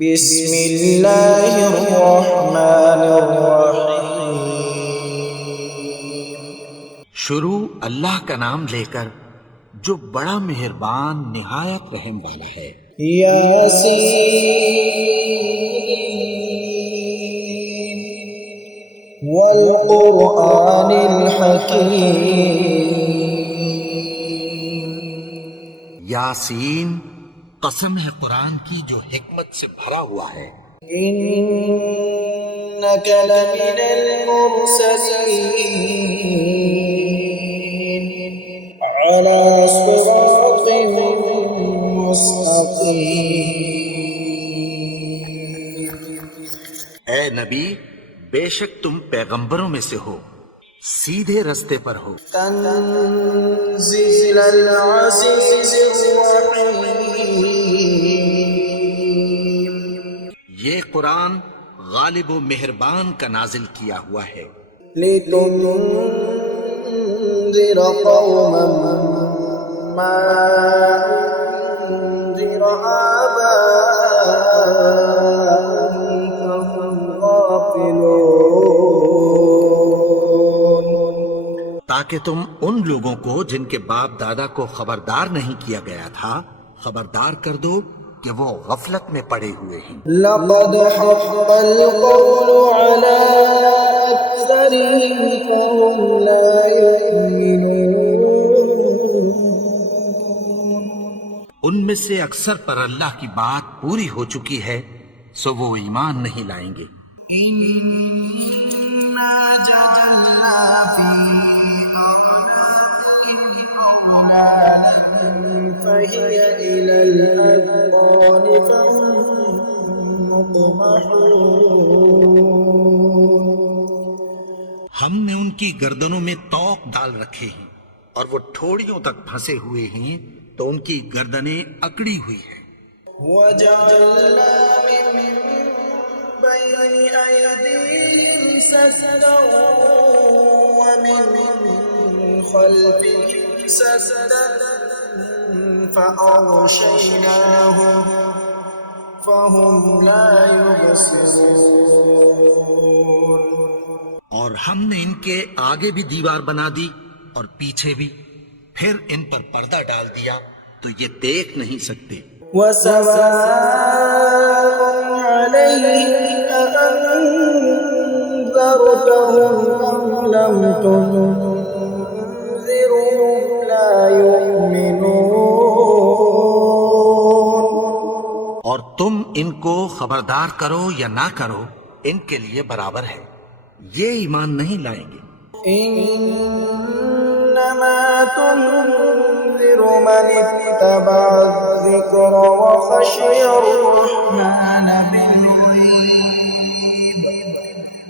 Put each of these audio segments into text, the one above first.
بسم اللہ الرحمن الرحیم۔ شروع اللہ کا نام لے کر جو بڑا مہربان نہایت رحم والا ہے۔ یاسین والقرآن الحکیم۔ یاسین، قسم ہے قرآن کی جو حکمت سے بھرا ہوا ہے۔ انک لمن المرسلین علی صراط مستقیم۔ اے نبی، بے شک تم پیغمبروں میں سے ہو، سیدھے رستے پر ہو۔ تنزیل العزیز الرحیم۔ یہ قرآن غالب و مہربان کا نازل کیا ہوا ہے۔ لتنذر قوما ما انذر آباؤهم فهم غافلون۔ تاکہ تم ان لوگوں کو جن کے باپ دادا کو خبردار نہیں کیا گیا تھا خبردار کر دو کہ وہ غفلت میں پڑے ہوئے ہیں۔ لقد حق القول على أكثرهم فهم لا يؤمنون۔ ان میں سے اکثر پر اللہ کی بات پوری ہو چکی ہے، سو وہ ایمان نہیں لائیں گے۔ إنا جعلنا في أعناقهم أغلالا فهي إلى الأذقان فهم مقمحون۔ ہم نے ان کی گردنوں میں طوق ڈال رکھے ہیں اور وہ ٹھوڑیوں تک پھنسے ہوئے ہیں، تو ان کی گردنیں اکڑی ہوئی ہیں۔ وجعلنا من بين أيديهم سدا ومن خلفهم سدا فأغشيناهم فهم لا يبصرون۔ اور ہم نے ان کے آگے بھی دیوار بنا دی اور پیچھے بھی، پھر ان پر پردہ ڈال دیا تو یہ دیکھ نہیں سکتے۔ وسواء عليهم أأنذرتهم أم لم تنذرهم لا يؤمنون۔ اور تم ان کو خبردار کرو یا نہ کرو، ان کے لیے برابر ہے، یہ ایمان نہیں لائیں گے۔ إنما تنذر من اتبع الذكر وخشي الرحمن بالغيب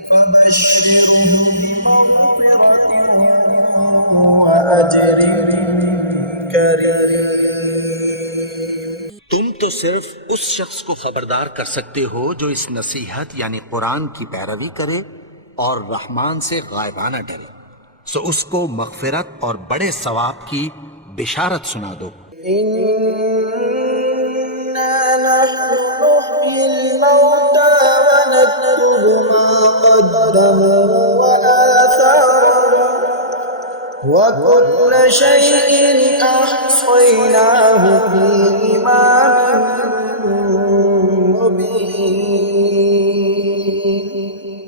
فبشره بمغفرة وأجر كريم۔ تم تو صرف اس شخص کو خبردار کر سکتے ہو جو اس نصیحت یعنی قرآن کی پیروی کرے اور رحمان سے غائبانہ ڈرے، سو اس کو مغفرت اور بڑے ثواب کی بشارت سنا دو۔ إنا نحن نحيي الموتى ونكتب ما قدموا وآثارهم وكل شيء أحصيناه في إمام مبين۔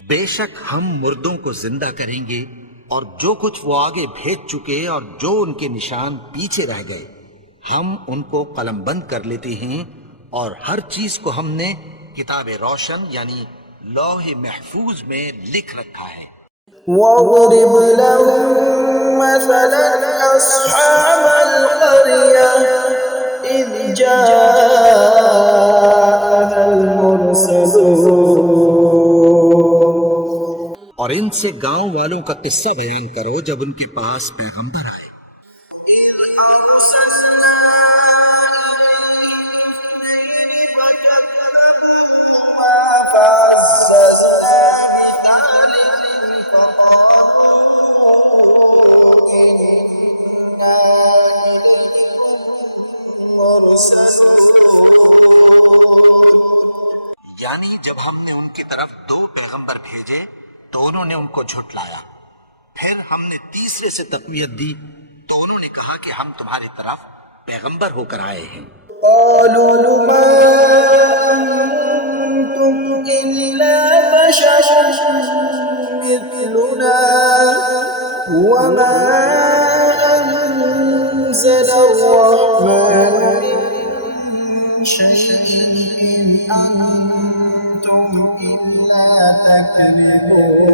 بے شک ہم مردوں کو زندہ کریں گے اور جو کچھ وہ آگے بھیج چکے اور جو ان کے نشان پیچھے رہ گئے ہم ان کو قلم بند کر لیتے ہیں، اور ہر چیز کو ہم نے کتاب روشن یعنی لوح محفوظ میں لکھ رکھا ہے۔ واضرب لهم مثلا أصحاب القرية إذ جاءها المرسلون۔ اور ان سے گاؤں والوں کا قصہ بیان کرو جب ان کے پاس پیغمبر آئے۔ إذ أرسلنا إليهم اثنين فكذبوهما فعززنا بثالث فقالوا إنا إليكم مرسلون۔ یعنی جب ہم نے ان کی طرف 2 پیغمبر بھیجے تو انہوں نے ان کو جھٹلایا، پھر ہم نے تیسرے سے تقویت دی تو انہوں نے کہا کہ ہم تمہاری طرف پیغمبر ہو کر آئے ہیں۔ قالوا ما أنتم إلا بشر مثلنا وما أنزل الرحمن من شيء إن أنتم إلا تكذبون۔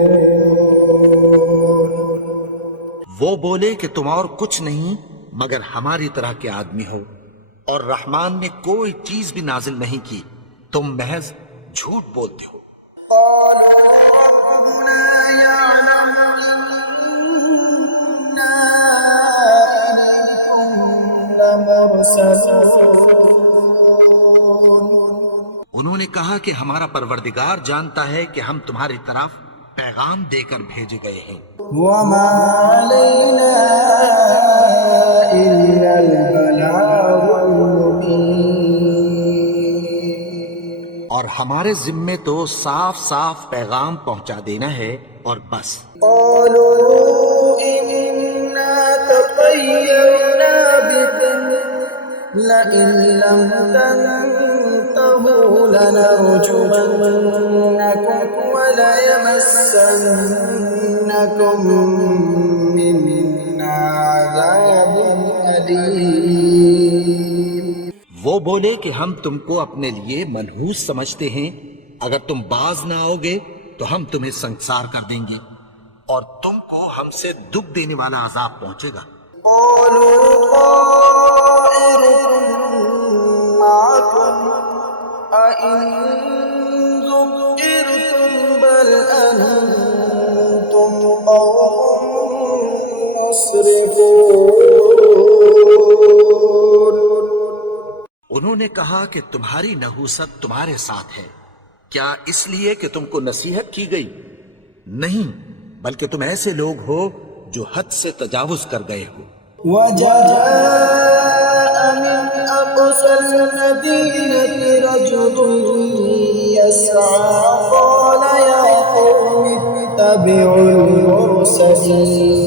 وہ بولے کہ تم اور کچھ نہیں مگر ہماری طرح کے آدمی ہو، اور رحمان نے کوئی چیز بھی نازل نہیں کی، تم محض جھوٹ بولتے ہو۔ ربنا يعلم إنا إليكم لمرسلون۔ انہوں نے کہا کہ ہمارا پروردگار جانتا ہے کہ ہم تمہاری طرف پیغام دے کر بھیجے گئے ہیں، وما علينا إلا البلاغ المبين۔ اور ہمارے ذمے تو صاف صاف پیغام پہنچا دینا ہے اور بس۔ قالوا إنا تطيرنا بكم لئن لم تنتهوا لنرجمنكم وليمسنكم منا عذاب أليم۔ وہ بولے کہ ہم تم کو اپنے لیے منحوس سمجھتے ہیں، اگر تم باز نہ آؤ گے تو ہم تمہیں سنسار کر دیں گے اور تم کو ہم سے دکھ دینے والا عذاب پہنچے گا۔ قالوا طائركم معكم أئن ذكرتم بل أنتم قوم مسرفون۔ انہوں نے کہا کہ تمہاری نحوست تمہارے ساتھ ہے، کیا اس لیے کہ تم کو نصیحت کی گئی؟ نہیں، بلکہ تم ایسے لوگ ہو جو حد سے تجاوز کر گئے ہو۔ وجاء من أقصى المدينة رجل يسعى قال يا قوم اتبعوا المرسلين۔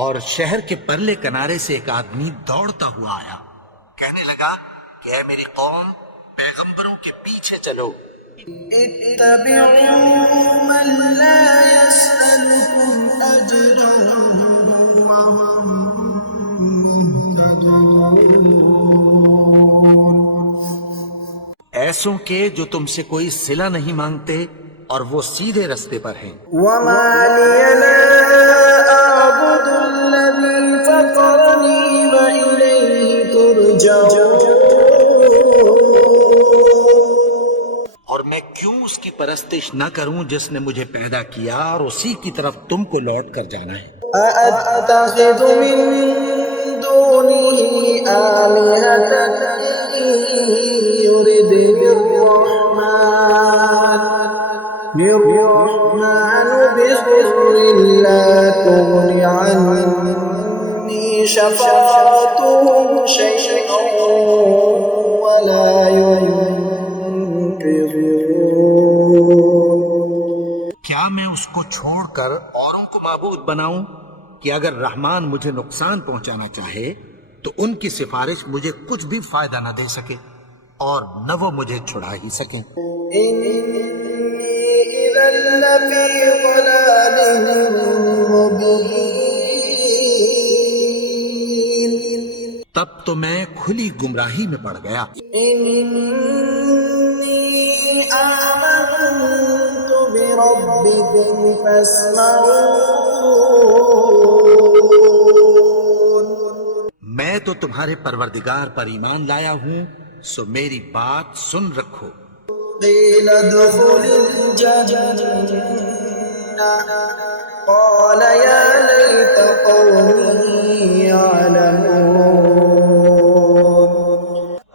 اور شہر کے پرلے کنارے سے ایک آدمی دوڑتا ہوا آیا، کہنے لگا کہ اے میری قوم، پیغمبروں کے پیچھے چلو۔ اتبعوا من لا يسألكم أجرا وهم مهتدون۔ ایسوں کے جو تم سے کوئی صلہ نہیں مانگتے اور وہ سیدھے رستے پر ہیں۔ وما لي لا أعبد الذي فطرني وإليه ترجعون۔ اور میں کیوں اس کی پرستش نہ کروں جس نے مجھے پیدا کیا اور اسی کی طرف تم کو لوٹ کر جانا ہے۔ أأتخذ من دونه آلهة إن يردني الرحمن بضر لا تغن عني شفاعتهم شيئا ولا ينقذون۔ کیا میں اس کو چھوڑ کر اوروں کو معبود بناؤں کہ اگر رحمان مجھے نقصان پہنچانا چاہے تو ان کی سفارش مجھے کچھ بھی فائدہ نہ دے سکے اور نہ وہ مجھے چھڑا ہی سکیں۔ إني إذا لفي ضلال مبين۔ تب تو میں کھلی گمراہی میں پڑ گیا۔ إني آمنت بربكم فاسمعون۔ میں تو تمہارے پروردگار پر ایمان لایا ہوں، سو میری بات سن رکھو۔ قيل ادخل الجنة قال يا ليت قومي يعلمون۔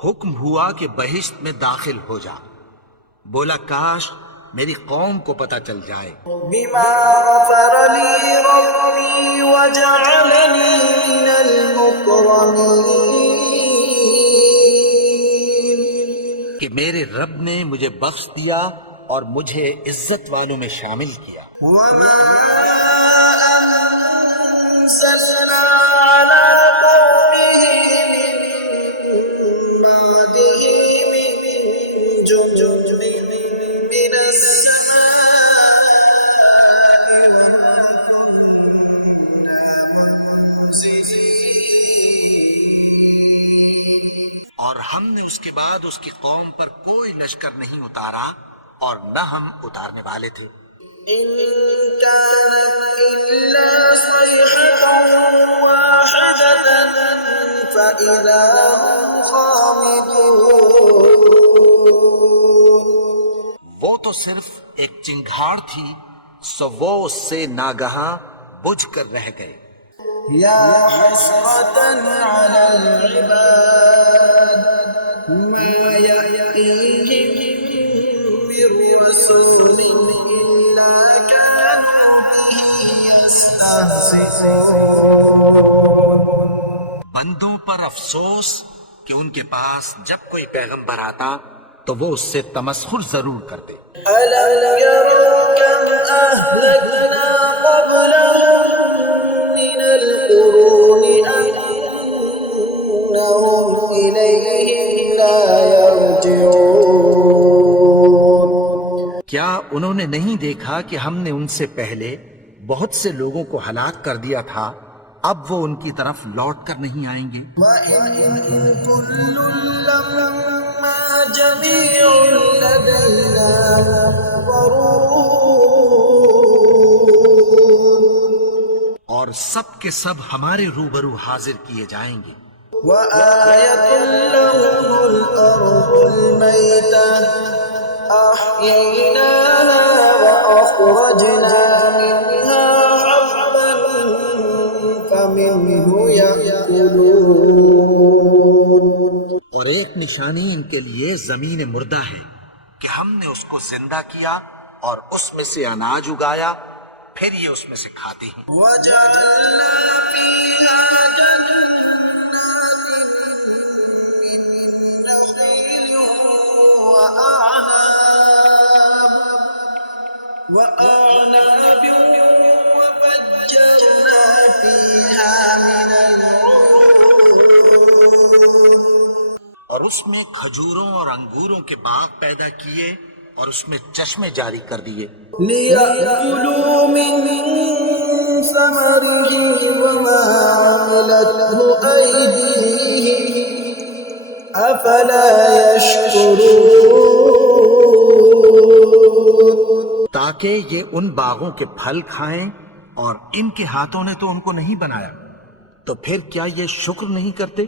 حکم ہوا کہ بہشت میں داخل ہو جا، بولا کاش میری قوم کو پتہ چل جائے۔ بما غفر لي ربي وجعلني من المكرمين۔ کہ میرے رب نے مجھے بخش دیا اور مجھے عزت والوں میں شامل کیا۔ وما أنزلنا على قومه من بعده من جند من السماء وما كنا منزلين۔ اور ہم نے اس کے بعد اس کی قوم پر کوئی لشکر نہیں اتارا اور نہ ہم اتارنے والے تھے۔ إن كانت إلا صيحة واحدة فإذا هم خامدون۔ وہ تو صرف ایک چنگھاڑ تھی، سو وہ اس سے ناگہاں بجھ کر رہ گئے۔ يا حسرة على العباد ما يأتيهم من رسول إلا كانوا به يستهزئون۔ بندوں پر افسوس کہ ان کے پاس جب کوئی پیغمبر آتا تو وہ اس سے تمسخر ضرور کرتے۔ ألم يروا كم أهلكنا قبلهم من القرون أنهم إليهم لا يرجعون۔ کیا انہوں نے نہیں دیکھا کہ ہم نے ان سے پہلے بہت سے لوگوں کو ہلاک کر دیا تھا، اب وہ ان کی طرف لوٹ کر نہیں آئیں گے؟ وَإِن كُلٌّ لَّمَّا جَمِيعٌ لَّدَيْنَا مُحْضَرُونَ۔ اور سب کے سب ہمارے روبرو حاضر کیے جائیں گے۔ وَآيَةٌ لَّهُمُ الْأَرْضُ الْمَيْتَةُ أَحْيَيْنَاهَا وَأَخْرَجْنَا مِنْهَا حَبًّا فَمِنْهُ يَأْكُلُونَ۔ اور ایک نشانی ان کے لیے زمین مردہ ہے کہ ہم نے اس کو زندہ کیا اور اس میں سے اناج اگایا، پھر یہ اس میں سے کھاتے ہیں۔ وَجَعَلْنَا فِيهَا جَنَّاتٍ مِّن نَّخِيلٍ وَأَعْنَابٍ وَفَجَّرْنَا فِيهَا مِنَ الْعُيُونِ۔ اور اس میں کھجوروں اور انگوروں کے باغ پیدا کیے اور اس میں چشمے جاری کر دیے۔ لِيَأْكُلُوا مِن ثَمَرِهِ وَمَا عَمِلَتْهُ أَيْدِيهِمْ أَفَلَا يَشْكُرُونَ۔ تاکہ یہ ان باغوں کے پھل کھائیں اور ان کے ہاتھوں نے تو ان کو نہیں بنایا، تو پھر کیا یہ شکر نہیں کرتے؟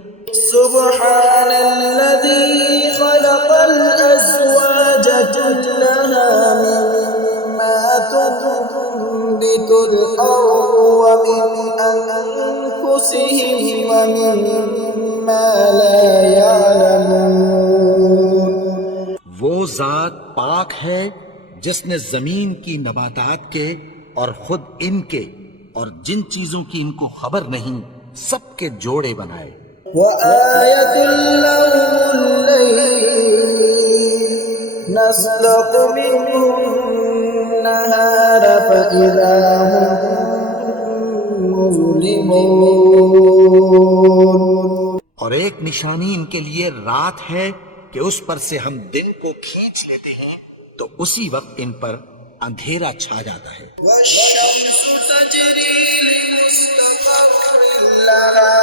سبحان الذي خلق الأزواج كلها مما تنبت الأرض ومن أنفسهم ومما لا يعلمون۔ وہ ذات پاک ہے جس نے زمین کی نباتات کے اور خود ان کے اور جن چیزوں کی ان کو خبر نہیں سب کے جوڑے بنائے۔ وآية لهم الليل نسلق منه النهار فإذا هم مظلمون۔ اور ایک نشانی ان کے لیے رات ہے کہ اس پر سے ہم دن کو کھینچ لیتے ہیں تو اسی وقت ان پر اندھیرا چھا جاتا ہے۔ والشمس تجري لمستقر لها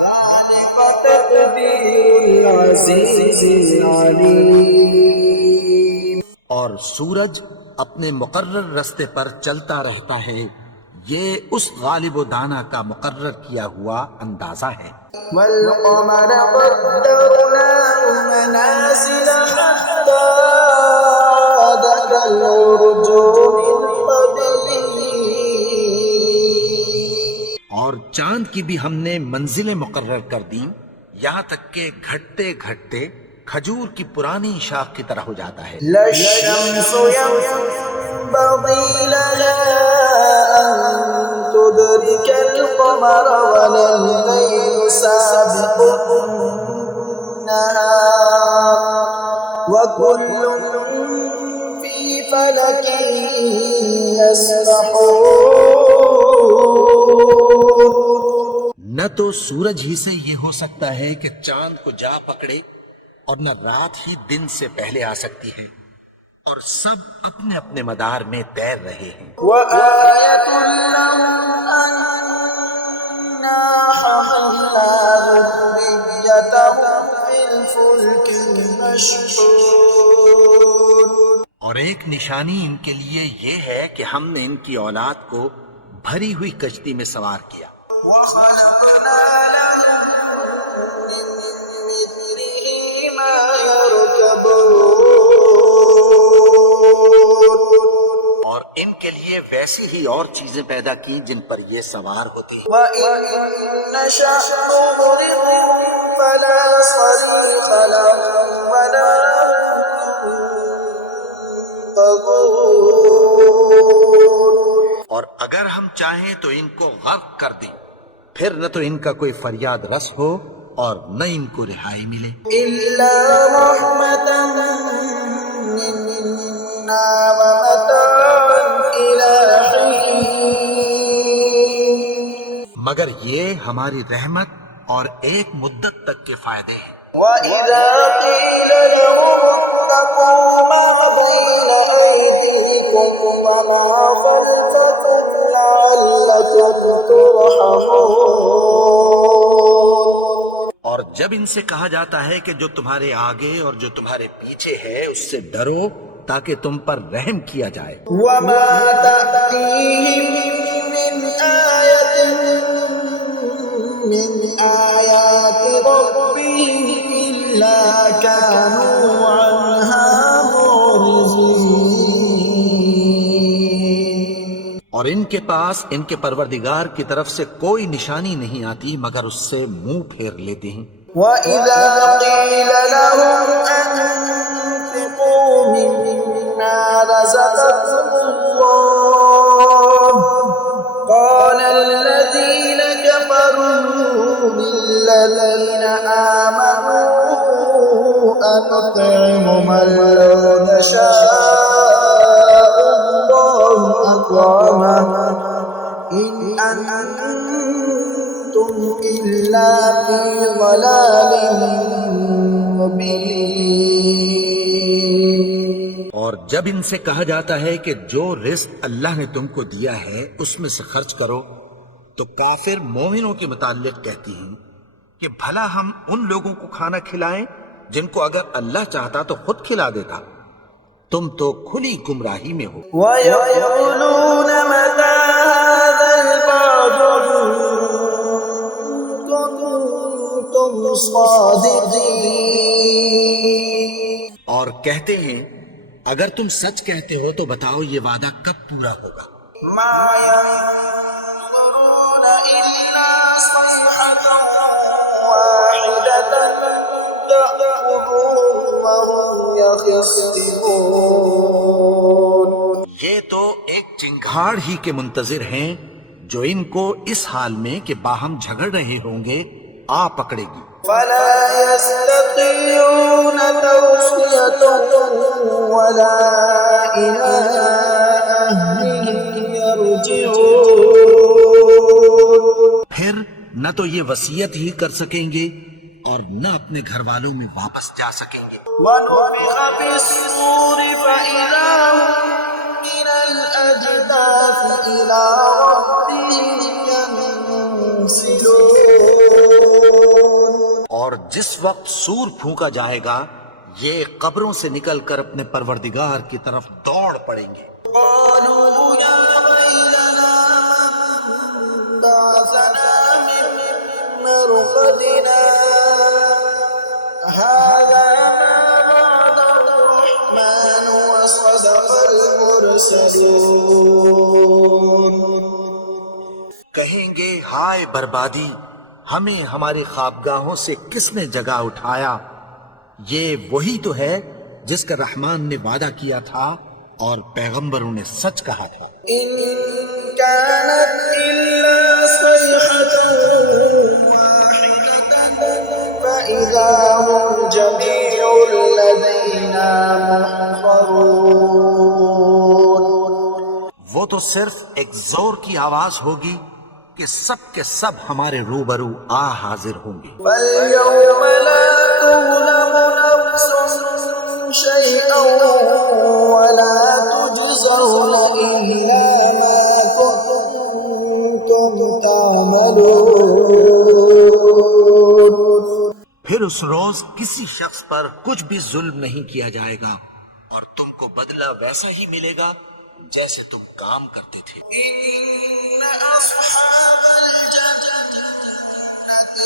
ذلك تقدير العزيز العليم۔ اور سورج اپنے مقرر رستے پر چلتا رہتا ہے، یہ اس غالب و دانا کا مقرر کیا ہوا اندازہ ہے۔ والقمر قدرناه منازل حتى عاد كالعرجون القديم۔ اور چاند کی بھی ہم نے منزلیں مقرر کر دیں یہاں تک کہ گھٹتے گھٹتے کھجور کی پرانی شاخ کی طرح ہو جاتا ہے۔ لا الشمس ينبغي لها أن تدرك القمر ولا الليل سابق النهار وكل في فلك يسبحون. نہ تو سورج ہی سے یہ ہو سکتا ہے کہ چاند کو جا پکڑے اور نہ رات ہی دن سے پہلے آ سکتی ہے، اور سب اپنے اپنے مدار میں تیر رہے ہیں. وآية لهم أنا حملنا ذريتهم في الفلك المشحون. اور ایک نشانی ان کے لیے یہ ہے کہ ہم نے ان کی اولاد کو بھری ہوئی کشتی میں سوار کیا. وخلقنا لهم من مثله ما يركبون. اور ان کے لیے ویسی ہی اور چیزیں پیدا کی جن پر یہ سوار ہوتے ہیں. وإن نشأ نغرقهم فلا صريخ لهم ولا ينقذون. اور اگر ہم چاہیں تو ان کو غرق کر دیں، پھر نہ تو ان کا کوئی فریاد رس ہو اور نہ ان کو رہائی ملے. إلا رحمة منا ومتاعا إلى حين. مگر یہ ہماری رحمت اور ایک مدت تک کے فائدے ہیں. وإذا قيل لهم اتقوا ما بين أيديكم وما خلفكم لعلكم ترحمون. اور جب ان سے کہا جاتا ہے کہ جو تمہارے آگے اور جو تمہارے پیچھے ہے اس سے ڈرو تاکہ تم پر رحم کیا جائے. وما تأتيهم من آية من آيات ربهم إلا كانوا عنها معرضين. اور ان کے پاس ان کے پروردگار کی طرف سے کوئی نشانی نہیں آتی مگر اس سے منہ پھیر لیتے ہیں. وَإِذَا قِيلَ لَهُمْ أَنفِقُوا مِمَّا رَزَقَكُمُ اللَّهُ قَالَ الَّذِينَ كَفَرُوا لِلَّذِينَ آمَنُوا أَنُطْعِمُ مَن لَّوْ يَشَاءُ اللَّهُ أَطْعَمَهُ إِنْ أَنتُمْ إِلَّا فِي ضَلَالٍ مُّبِينٍ. اور جب ان سے کہا جاتا ہے کہ جو رزق اللہ نے تم کو دیا ہے اس میں سے خرچ کرو تو کافر مومنوں کے متعلق کہتی ہیں کہ بھلا ہم ان لوگوں کو کھانا کھلائیں جن کو اگر اللہ چاہتا تو خود کھلا دیتا. تم تو کھلی گمراہی میں ہو. وَيَقُولُونَ مَتَىٰ هَٰذَا الْوَعْدُ إِن كُنتُمْ صَادِقِينَ. اور کہتے ہیں اگر تم سچ کہتے ہو تو بتاؤ یہ وعدہ کب پورا ہوگا. مَا يَنظُرُونَ إِلَّا صَيْحَةً وَاحِدَةً تَأْخُذُهُمْ وَهُمْ يَخِصِّمُونَ. یہ تو ایک چنگھاڑ ہی کے منتظر ہیں جو ان کو اس حال میں کہ باہم جھگڑ رہے ہوں گے آ پکڑے گی. فَلَا يَسْتَطِيعُونَ تَوْصِيَةً وَلَا إِلَىٰ أَهْلِهِمْ يَرْجِعُونَ. پھر نہ تو یہ وصیت ہی کر سکیں گے اور نہ اپنے گھر والوں میں واپس جا سکیں گے. وَنُفِخَ فِي الصُّورِ فَإِذَا هُم مِّنَ الْأَجْدَاثِ إِلَىٰ رَبِّهِمْ يَنسِلُونَ. اور جس وقت سور پھونکا جائے گا یہ قبروں سے نکل کر اپنے پروردگار کی طرف دوڑ پڑیں گے. قَالُوا يَا وَيْلَنَا مَن بَعَثَنَا مِن مَّرْقَدِنَا هَٰذَا مَا وَعَدَ الرَّحْمَٰنُ وَصَدَقَ الْمُرْسَلُونَ. کہیں گے ہائے بربادی، ہمیں ہماری خوابگاہوں سے کس نے جگا اٹھایا. یہ وہی تو ہے جس کا رحمان نے وعدہ کیا تھا اور پیغمبروں نے سچ کہا تھا. إِن كَانَتْ إِلَّا صَيْحَةً وَاحِدَةً فإذا هم جميع لدينا محضرون. وہ تو صرف ایک زور کی آواز ہوگی کہ سب کے سب ہمارے روبرو حاضر ہوں گے. فاليوم لا تظلم نفس شيئا ولا تجزون إلا ما كنتم تعملون. پھر اس روز کسی شخص پر کچھ بھی ظلم نہیں کیا جائے گا اور تم کو بدلہ ویسا ہی ملے گا جیسے تم کام کرتے تھے. إن أصحاب الجنة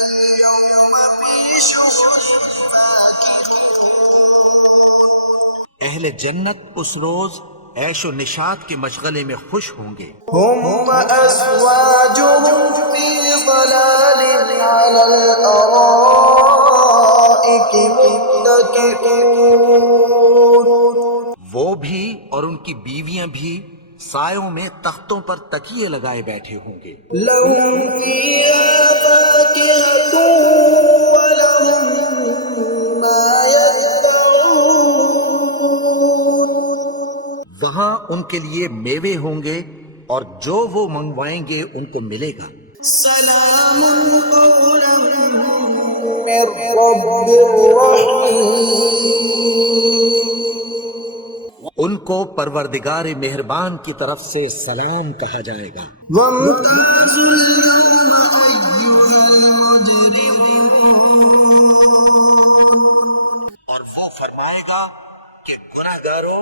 اليوم في شغل فاكهون. اہل جنت اس روز عیش و نشاط کے مشغلے میں خوش ہوں گے. هم وأزواجهم في ظلال على الأرائك متكئون. وہ بھی اور ان کی بیویاں بھی سایوں میں تختوں پر تکیے لگائے بیٹھے ہوں گے. لهم فيها فاكهة ولهم ما يدعون. وہاں ان کے لیے میوے ہوں گے اور جو وہ منگوائیں گے ان کو ملے گا. سلام قولا من رب رحيم. ان کو پروردگار مہربان کی طرف سے سلام کہا جائے گا. وامتازوا اليوم أيها المجرمون. اور وہ فرمائے گا کہ گناہگاروں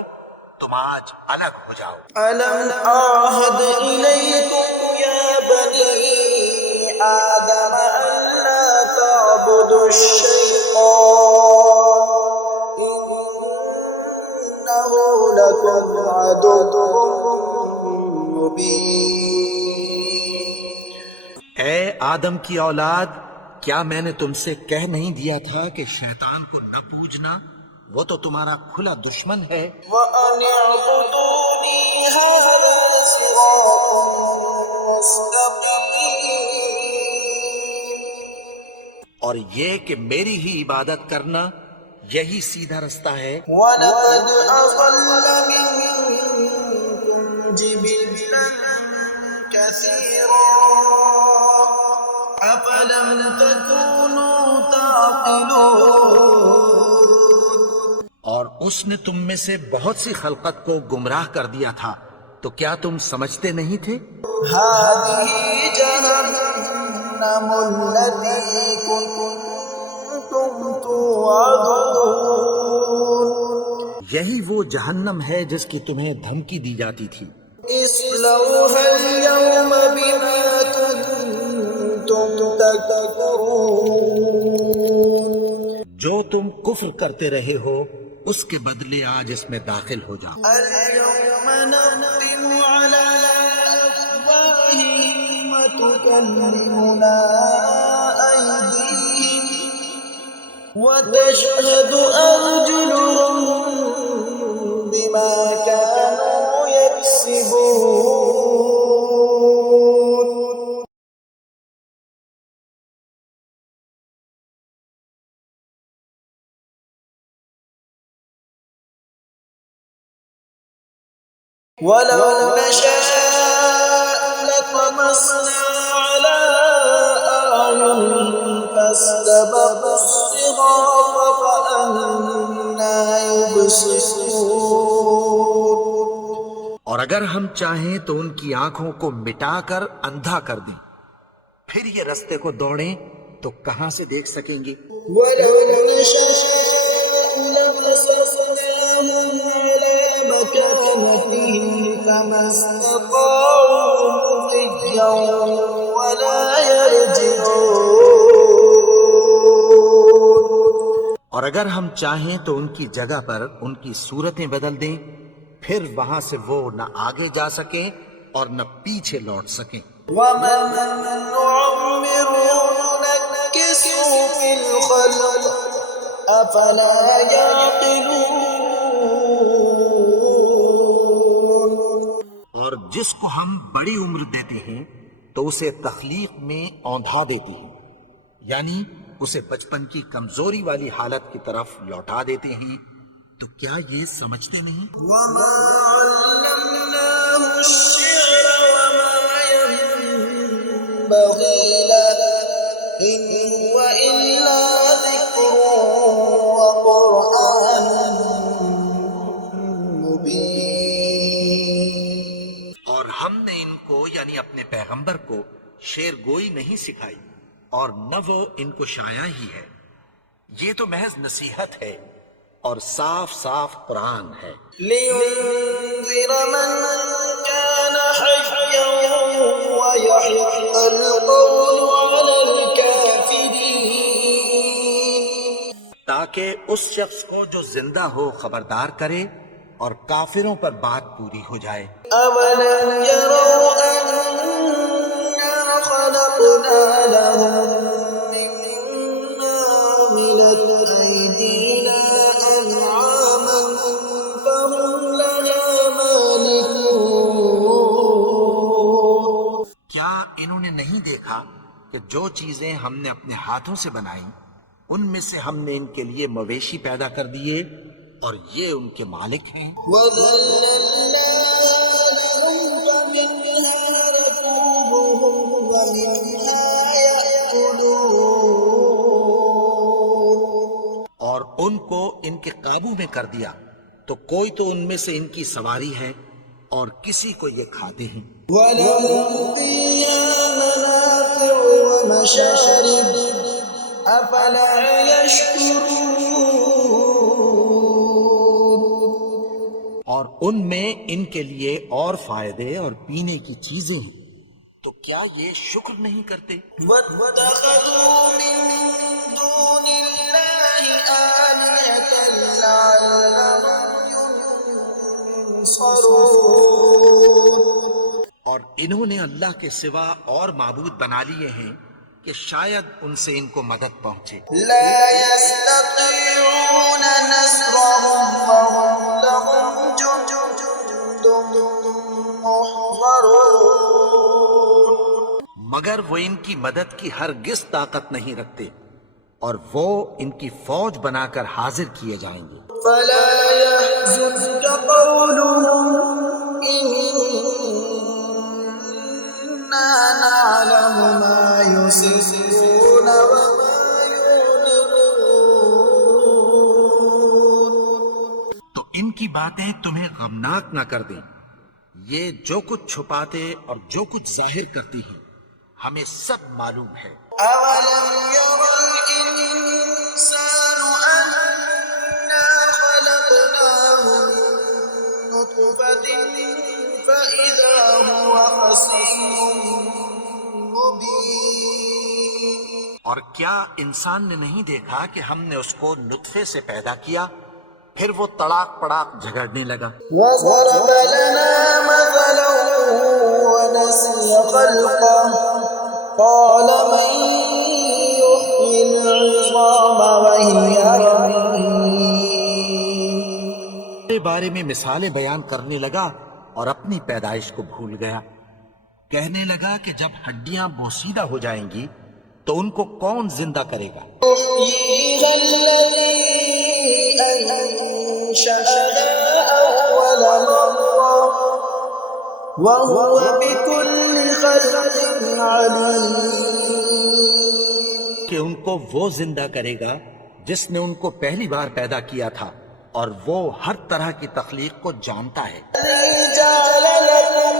تم آج الگ ہو جاؤ. ألم أعهد إليكم يا بني آدم ألا تعبدوا الشيطان إنه لكم عدو مبين. اے آدم کی اولاد، کیا میں نے تم سے کہہ نہیں دیا تھا کہ شیطان کو نہ پوجنا؟ وہ تو تمہارا کھلا دشمن ہے. وأن اعبدوني هذا صراط مستقيم. اور یہ کہ میری ہی عبادت کرنا یہی سیدھا رستہ ہے. ولقد أضل منكم جبلا كثيرا أفلم تكونوا تعقلون. اور اس نے تم میں سے بہت سی خلقت کو گمراہ کر دیا تھا، تو کیا تم سمجھتے نہیں تھے؟ هذه جهنم التي كنتم توعدون. یہی وہ جہنم ہے جس کی تمہیں دھمکی دی جاتی تھی. اصلوها اليوم بما كنتم تكفرون. جو تم کفر کرتے رہے ہو اس کے بدلے آج اس میں داخل ہو جاؤ. اليوم نختم على أفواههم وتكلمنا أيديهم وتشهد أرجلهم بما كانوا يكسبون. ولو نشاء لطمسنا على أعينهم فاستبقوا الصراط فأنى يبصرون. اور اگر ہم چاہیں تو ان کی آنکھوں کو مٹا کر اندھا کر دیں، پھر یہ رستے کو دوڑیں تو کہاں سے دیکھ سکیں گے. ولو نشاء لمسسناهم على مكانتهم فما استطاعوا مضيا ولا يرجعون. اور اگر ہم چاہیں تو ان کی جگہ پر ان کی صورتیں بدل دیں، پھر وہاں سے وہ نہ آگے جا سکیں اور نہ پیچھے لوٹ سکیں. ومن نعمره ننكسه في الخلق أفلا يعقلون. اور جس کو ہم بڑی عمر دیتے ہیں تو اسے تخلیق میں اوندھا دیتے ہیں، یعنی اسے بچپن کی کمزوری والی حالت کی طرف لوٹا دیتے ہیں، تو کیا یہ سمجھتے نہیں؟ وما علمناه الشعر وما ينبغي له إن هو إلا ذكر وقرآن مبين. اور ہم نے ان کو یعنی اپنے پیغمبر کو شعر گوئی نہیں سکھائی، اور نہ وہ ان کو شاعری ہی ہے، یہ تو محض نصیحت ہے اور صاف صاف قرآن ہے. لينذر من كان حيا ويحق القول على الكافرين. تاکہ اس شخص کو جو زندہ ہو خبردار کرے اور کافروں پر بات پوری ہو جائے. أولم يروا أنا خلقنا لهم مما عملت أيدينا أنعاما فهم لها مالكون. کیا انہوں نے نہیں دیکھا کہ جو چیزیں ہم نے اپنے ہاتھوں سے بنائیں ان میں سے ہم نے ان کے لیے مویشی پیدا کر دیے اور یہ ان کے مالک ہیں. وَظَلَّلْنَاهَا لَهُمْ فَمِنْهَا رَكُوبُهُمْ وَمِنْهَا يَأْكُلُونَ. اور ان کو ان کے قابو میں کر دیا تو کوئی تو ان میں سے ان کی سواری ہے اور کسی کو یہ کھاتے ہیں. وَلَهُمْ فِيهَا مَنَافِعُ وَمَشَارِبُ أَفَلَا يَشْكُرُونَ. اور ان میں ان کے لیے اور فائدے اور پینے کی چیزیں ہیں، تو کیا یہ شکر نہیں کرتے؟ وَاتَّخَذُوا مِن دُونِ اللَّهِ آلِهَةً لَعَلَّهُمْ يُنصَرُونَ. اور انہوں نے اللہ کے سوا اور معبود بنا لیے ہیں کہ شاید ان سے ان کو مدد پہنچے. لا يستطيعون نصرهم وهم لهم جند محضرون. مگر وہ ان کی مدد کی ہرگز طاقت نہیں رکھتے اور وہ ان کی فوج بنا کر حاضر کیے جائیں گے. فلا يحزنك قولهم إنا نعلم ما يسرون وما يعلنون. تو ان کی باتیں تمہیں غمناک نہ کر دیں، یہ جو کچھ چھپاتے اور جو کچھ ظاہر کرتی ہیں ہمیں سب معلوم ہے. أولم ير الإنسان أنا خلقناه من نطفة فإذا هو خصيم مبين. اور کیا انسان نے نہیں دیکھا کہ ہم نے اس کو نطفے سے پیدا کیا پھر وہ تڑاک پڑاک جھگڑنے لگا. وضرب لنا مثلا ونسي خلقه قال من يحيي العظام وهي رميم. کے بارے میں مثالیں بیان کرنے لگا اور اپنی پیدائش کو بھول گیا. کہنے لگا کہ جب ہڈیاں بوسیدہ ہو جائیں گی تو ان کو کون زندہ کرے گا؟ يحييها الذي أنشأها أول مرة وهو بكل خلق عليم. کہ ان کو وہ زندہ کرے گا جس نے ان کو پہلی بار پیدا کیا تھا اور وہ ہر طرح کی تخلیق کو جانتا ہے. الذي جعل لكم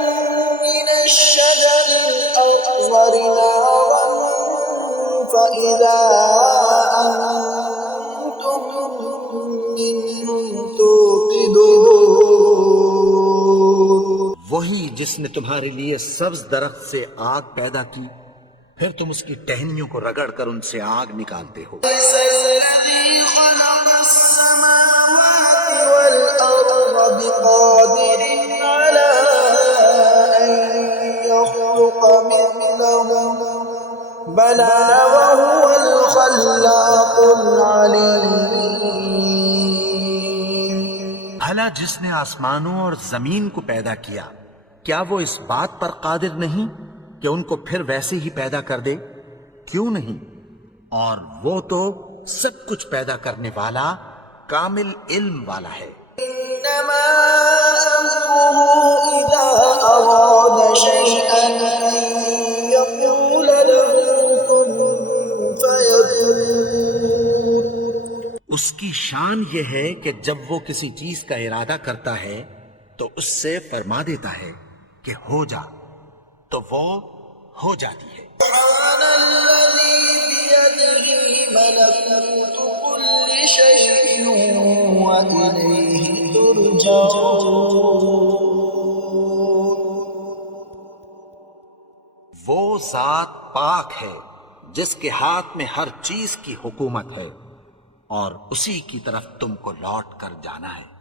من الشجر الأخضر نارا فإذا أنتم منه توقدون. وہی جس نے تمہارے لیے سبز درخت سے آگ پیدا کی پھر تم اس کی ٹہنیوں کو رگڑ کر ان سے آگ نکالتے ہو. ليس الذي خلق السماوات والأرض بقادر على أن يخلق مثلهم بلى وهو الخلاق العليم. بھلا جس نے آسمانوں اور زمین کو پیدا کیا کیا وہ اس بات پر قادر نہیں کہ ان کو پھر ویسے ہی پیدا کر دے؟ کیوں نہیں؟ اور وہ تو سب کچھ پیدا کرنے والا کامل علم والا ہے۔ إنما أمره إذا أراد شيئا أن يقول له كن فيكون۔ اس کی شان یہ ہے کہ جب وہ کسی چیز کا ارادہ کرتا ہے تو اس سے فرما دیتا ہے کہ ہو جا، تو وہ ہو جاتی ہے۔ سبحان الذي بيده ملكوت كل شيء وإليه ترجعون۔ وہ ذات پاک ہے جس کے ہاتھ میں ہر چیز کی حکومت ہے اور اسی کی طرف تم کو لوٹ کر جانا ہے۔